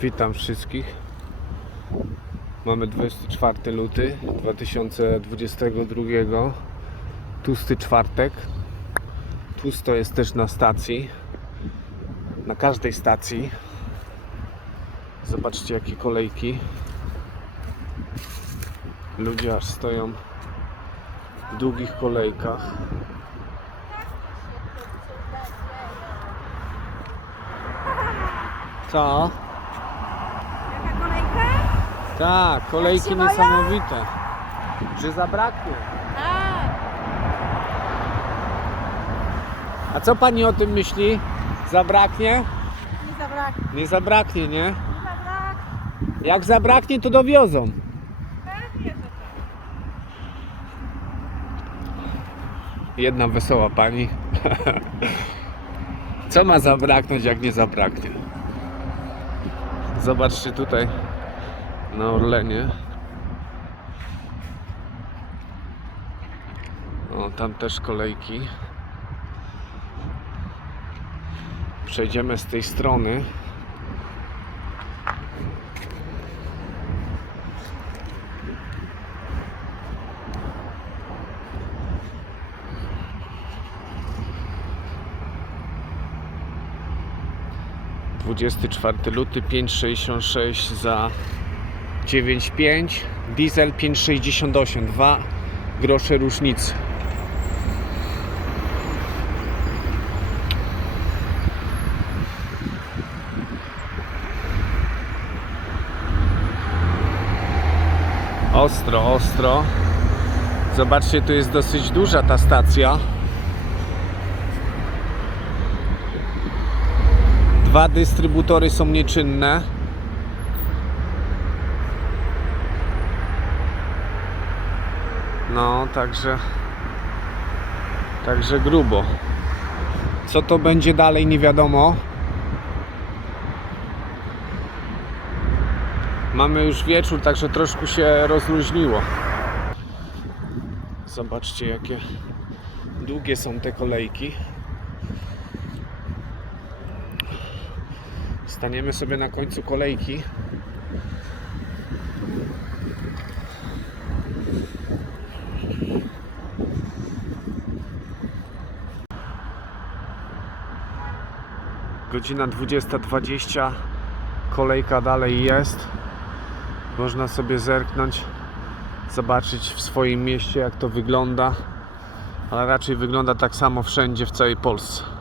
Witam wszystkich. Mamy 24 luty 2022. Tłusty czwartek. Tłusto jest też na stacji. Na każdej stacji. Zobaczcie jakie kolejki. Ludzie aż stoją w długich kolejkach. Co? Tak, kolejki się boją? niesamowite. Że zabraknie. Tak. A co pani o tym myśli? Zabraknie? Nie zabraknie. Nie zabraknie, nie? Nie zabraknie. Jak zabraknie, to dowiozą. Pewnie, że tak. Jedna wesoła pani. Co ma zabraknąć, jak nie zabraknie? Zobaczcie tutaj na Orlenie. O, tam też kolejki. Przejdziemy z tej strony. Dwudziesty czwarty luty 5,66 za 9,5 Diesel 5,68 2 grosze różnicy Ostro, ostro. Zobaczcie, tu jest dosyć duża ta stacja. Dwa dystrybutory są nieczynne. No, także także grubo. Co to będzie dalej nie wiadomo. Mamy już wieczór, także troszkę się rozluźniło. Zobaczcie, jakie długie są te kolejki. Staniemy sobie na końcu kolejki. Godzina 20.20. Kolejka dalej jest. Można sobie zerknąć, zobaczyć w swoim mieście jak to wygląda. Ale raczej wygląda tak samo wszędzie w całej Polsce.